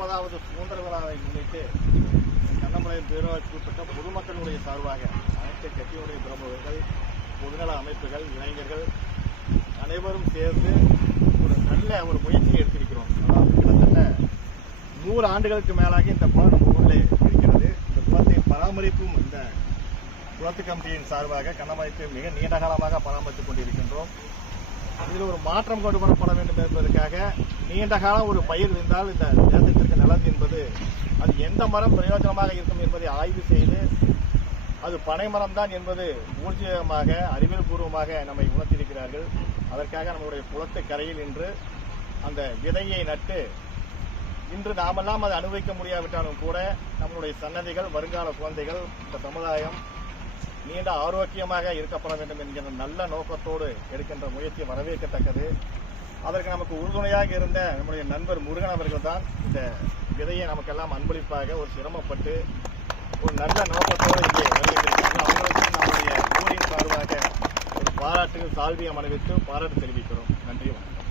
80வது சுதந்திர விழாவை முன்னிட்டு கண்ணம்பாளையம் பேரூராட்சிக்கு உட்பட்ட பொதுமக்களுடைய சார்பாக அனைத்து கட்சியுடைய பிரமுகர்கள், பொதுநல அமைப்புகள், இளைஞர்கள் அனைவரும் சேர்ந்து ஒரு நல்ல ஒரு முயற்சியை எடுத்திருக்கிறோம். அதாவது கிட்டத்தட்ட 100 ஆண்டுகளுக்கு மேலாக இந்த குளம் நம்ம ஊரில் இருக்கிறது. இந்த குளத்தை பராமரிப்பும் இந்த குளத்து கமிட்டியின் சார்பாக கண்ணம்பாளையத்தை மிக நீண்ட காலமாக பராமரித்துக் கொண்டிருக்கின்றோம். இதில் ஒரு மாற்றம் கொண்டு வரப்பட வேண்டும் என்பதற்காக நீண்ட காலம் ஒரு பயிர் இருந்தால் இந்த தேசத்திற்கு நல்லது என்பது, அது எந்த மரம் பிரயோஜனமாக இருக்கும் என்பதை ஆய்வு செய்து அது பனை மரம் தான் என்பது ஊர்ஜிதமாக அறிவியல் பூர்வமாக நம்மை உணர்த்தியிருக்கிறார்கள். அதற்காக நம்முடைய குளத்து கரையில் இன்று அந்த விதையை நட்டு இன்று நாமெல்லாம் அதை அனுபவிக்க முடியாவிட்டாலும் கூட நம்முடைய சன்னதிகள், வருங்கால குழந்தைகள், இந்த சமுதாயம் நீண்ட ஆரோக்கியமாக இருக்கப்பட வேண்டும் என்கிற நல்ல நோக்கத்தோடு எடுக்கின்ற முயற்சி வரவேற்கத்தக்கது. அதற்கு நமக்கு உறுதுணையாக இருந்த நம்முடைய நண்பர் முருகன் அவர்கள் தான் இந்த விதையை நமக்கெல்லாம் அன்பளிப்பாக ஒரு சிரமப்பட்டு ஒரு நல்ல நோக்கத்தோடு இங்கே வருகின்றார்கள். அவர்களுக்கு நம்முடைய ஊரின் சார்பாக ஒரு பாராட்டுகள், சால்வியம் அணிவித்து பாராட்டு தெரிவிக்கிறோம். நன்றி, வணக்கம்.